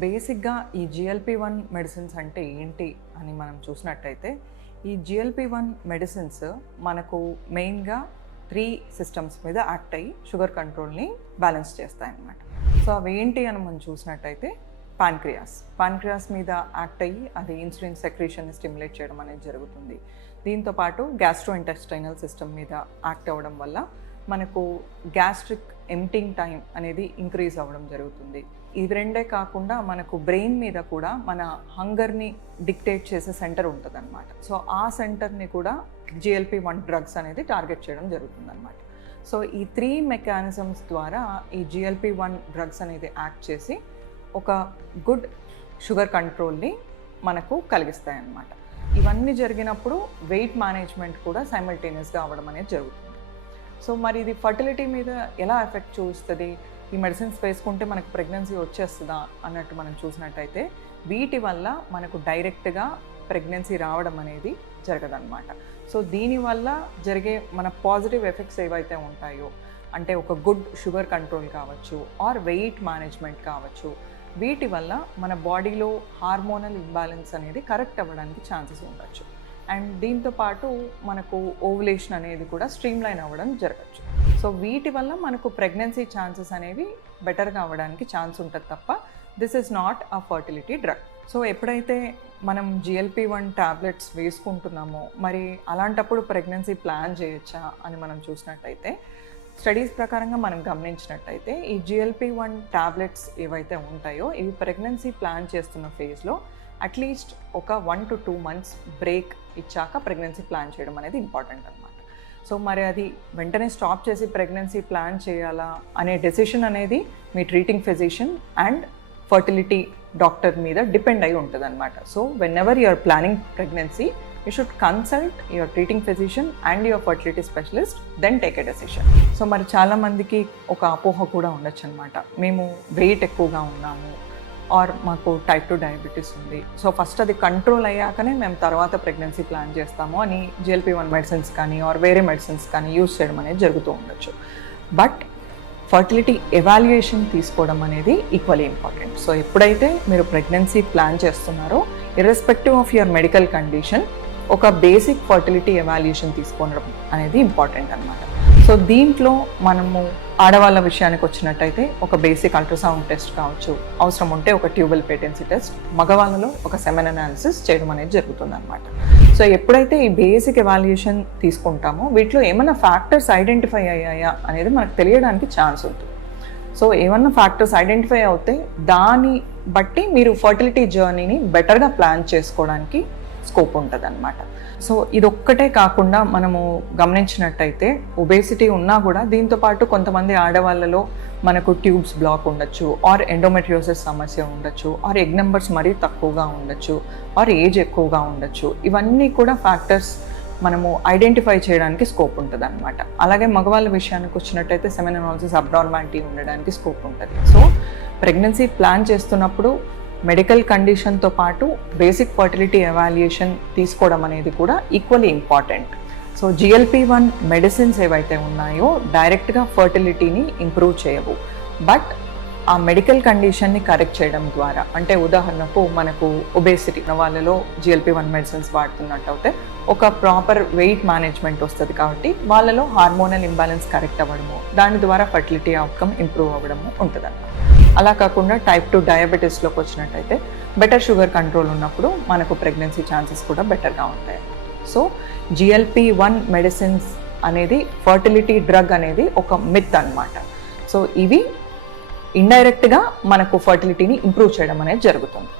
బేసిక్గా ఈ GLP-1 medicines అంటే ఏంటి అని మనం చూసినట్టయితే ఈ GLP-1 మెడిసిన్స్ మనకు మెయిన్గా 3 సిస్టమ్స్ మీద యాక్ట్ అయ్యి షుగర్ కంట్రోల్ని బ్యాలెన్స్ చేస్తాయన్నమాట. సో అవి ఏంటి అని మనం చూసినట్టయితే పాన్క్రియాస్ మీద యాక్ట్ అయ్యి అది ఇన్సులిన్ సెక్రీషన్ని స్టిమ్యులేట్ చేయడం అనేది జరుగుతుంది. దీంతోపాటు గ్యాస్ట్రోఇంటెస్టైనల్ సిస్టమ్ మీద యాక్ట్ అవ్వడం వల్ల మనకు గ్యాస్ట్రిక్ ఎంప్టింగ్ టైం అనేది ఇంక్రీజ్ అవ్వడం జరుగుతుంది. ఇవి రెండే కాకుండా మనకు బ్రెయిన్ మీద కూడా మన హంగర్ని డిక్టేట్ చేసే సెంటర్ ఉంటుంది అనమాట. సో ఆ సెంటర్ని కూడా GLP-1 డ్రగ్స్ అనేది టార్గెట్ చేయడం జరుగుతుంది అనమాట. సో ఈ 3 మెకానిజమ్స్ ద్వారా ఈ GLP-1 డ్రగ్స్ అనేది యాక్ట్ చేసి ఒక గుడ్ షుగర్ కంట్రోల్ని మనకు కలిగిస్తాయి అన్నమాట. ఇవన్నీ జరిగినప్పుడు వెయిట్ మేనేజ్మెంట్ కూడా సైమల్టేనియస్గా అవ్వడం అనేది జరుగుతుంది. సో మరి ఇది ఫర్టిలిటీ మీద ఎలా ఎఫెక్ట్ చూస్తుంది, ఈ మెడిసిన్స్ వేసుకుంటే మనకు ప్రెగ్నెన్సీ వచ్చేస్తుందా అన్నట్టు మనం చూసినట్టయితే వీటి వల్ల మనకు డైరెక్ట్గా ప్రెగ్నెన్సీ రావడం అనేది జరగదన్నమాట. సో దీనివల్ల జరిగే మన పాజిటివ్ ఎఫెక్ట్స్ ఏవైతే ఉంటాయో అంటే ఒక గుడ్ షుగర్ కంట్రోల్ కావచ్చు ఆర్ వెయిట్ మేనేజ్మెంట్ కావచ్చు, వీటి వల్ల మన బాడీలో హార్మోనల్ ఇంబ్యాలెన్స్ అనేది కరెక్ట్ అవ్వడానికి ఛాన్సెస్ ఉండొచ్చు. అండ్ దీంతోపాటు మనకు ఓవులేషన్ అనేది కూడా స్ట్రీమ్లైన్ అవ్వడం జరగచ్చు. సో వీటి వల్ల మనకు ప్రెగ్నెన్సీ ఛాన్సెస్ అనేవి బెటర్గా అవ్వడానికి ఛాన్స్ ఉంటుంది తప్ప this is not a fertility drug. So ఎప్పుడైతే మనం GLP-1 టాబ్లెట్స్ వేసుకుంటున్నామో మరి అలాంటప్పుడు ప్రెగ్నెన్సీ ప్లాన్ చేయొచ్చా అని మనం చూసినట్టయితే స్టడీస్ ప్రకారంగా మనం గమనించినట్టయితే ఈ GLP-1 టాబ్లెట్స్ ఏవైతే ఉంటాయో ఇవి ప్రెగ్నెన్సీ ప్లాన్ చేస్తున్న ఫేజ్లో అట్లీస్ట్ ఒక 1 to 2 months బ్రేక్ ఇచ్చాక ప్రెగ్నెన్సీ ప్లాన్ చేయడం అనేది ఇంపార్టెంట్ అనమాట. సో మరి అది వెంటనే స్టాప్ చేసి ప్రెగ్నెన్సీ ప్లాన్ చేయాలా అనే డెసిషన్ అనేది మీ treating physician and fertility doctor మీద డిపెండ్ అయి ఉంటుంది అనమాట. So whenever you are planning pregnancy you should consult your treating physician and your fertility specialist, then take a decision. So మరి చాలామందికి ఒక అపోహ కూడా ఉండొచ్చు అనమాట, మేము వెయిట్ ఎక్కువగా ఉన్నాము ఆర్ మాకు టైప్ 2 డయాబెటీస్ ఉంది, సో ఫస్ట్ అది కంట్రోల్ అయ్యాకనే మేము తర్వాత ప్రెగ్నెన్సీ ప్లాన్ చేస్తాము అని GLP-1 మెడిసిన్స్ కానీ ఆర్ వేరే మెడిసిన్స్ కానీ యూజ్ చేయడం అనేది జరుగుతూ ఉండొచ్చు. బట్ ఫర్టిలిటీ ఎవాల్యుయేషన్ తీసుకోవడం అనేది ఈక్వల్లీ ఇంపార్టెంట్. సో ఎప్పుడైతే మీరు ప్రెగ్నెన్సీ ప్లాన్ చేస్తున్నారో irrespective of your medical condition ఒక బేసిక్ ఫర్టిలిటీ ఎవాల్యుయేషన్ తీసుకోవడం అనేది ఇంపార్టెంట్ అనమాట. సో దీంట్లో మనము ఆడవాళ్ళ విషయానికి వచ్చినట్టయితే ఒక బేసిక్ అల్ట్రాసౌండ్ టెస్ట్ కావచ్చు, అవసరం ఉంటే ఒక ట్యూబల్ పేటెన్సీ టెస్ట్, మగవాళ్ళలో ఒక సెమెన్ అనాలిసిస్ చేయడం అనేది జరుగుతుంది అనమాట. సో ఎప్పుడైతే ఈ బేసిక్ ఎవాల్యుయేషన్ తీసుకుంటామో వీటిలో ఏమైనా ఫ్యాక్టర్స్ ఐడెంటిఫై అయ్యాయా అనేది మనకు తెలియడానికి ఛాన్స్ ఉంటుంది. సో ఏమన్నా ఫ్యాక్టర్స్ ఐడెంటిఫై అవుతే దాన్ని బట్టి మీరు ఫర్టిలిటీ జర్నీని బెటర్గా ప్లాన్ చేసుకోవడానికి స్కోప్ ఉంటుంది అనమాట. సో ఇదొక్కటే కాకుండా మనము గమనించినట్టయితే ఒబేసిటీ ఉన్నా కూడా దీంతోపాటు కొంతమంది ఆడవాళ్ళలో మనకు ట్యూబ్స్ బ్లాక్ ఉండొచ్చు ఆర్ ఎండోమెట్రియోసిస్ సమస్య ఉండొచ్చు ఆర్ ఎగ్ నెంబర్స్ మరీ తక్కువగా ఉండొచ్చు ఆర్ ఏజ్ ఎక్కువగా ఉండొచ్చు. ఇవన్నీ కూడా ఫ్యాక్టర్స్ మనము ఐడెంటిఫై చేయడానికి స్కోప్ ఉంటుంది అనమాట. అలాగే మగవాళ్ళ విషయానికి వచ్చినట్టయితే సెమెన్ అనాలిసిస్ అబ్నార్మాలిటీ ఉండడానికి స్కోప్ ఉంటుంది. సో ప్రెగ్నెన్సీ ప్లాన్ చేస్తున్నప్పుడు మెడికల్ కండిషన్తో పాటు బేసిక్ ఫర్టిలిటీ ఎవాల్యుయేషన్ తీసుకోవడం అనేది కూడా equally important. So GLP-1 medicines ఏవైతే ఉన్నాయో డైరెక్ట్గా ఫర్టిలిటీని ఇంప్రూవ్ చేయవు, బట్ ఆ మెడికల్ కండిషన్ని కరెక్ట్ చేయడం ద్వారా, అంటే ఉదాహరణకు మనకు ఒబేసిటీ ఉన్న వాళ్ళలో GLP-1 మెడిసిన్స్ వాడుతున్నట్టు అయితే ఒక ప్రాపర్ వెయిట్ మేనేజ్మెంట్ వస్తుంది కాబట్టి వాళ్ళలో హార్మోనల్ ఇంబ్యాలెన్స్ కరెక్ట్ అవ్వడము, దాని ద్వారా ఫర్టిలిటీ అవుట్కమ్ ఇంప్రూవ్ అవ్వడము ఉంటుంది అన్నమాట. అలా కాకుండా టైప్ 2 డయాబెటీస్లోకి వచ్చినట్టయితే బెటర్ షుగర్ కంట్రోల్ ఉన్నప్పుడు మనకు ప్రెగ్నెన్సీ ఛాన్సెస్ కూడా బెటర్గా ఉంటాయి. సో GLP-1 మెడిసిన్స్ అనేది ఫర్టిలిటీ డ్రగ్ అనేది ఒక మిత్ అన్నమాట. సో ఇవి ఇండైరెక్ట్గా మనకు ఫర్టిలిటీని ఇంప్రూవ్ చేయడం అనేది జరుగుతుంది.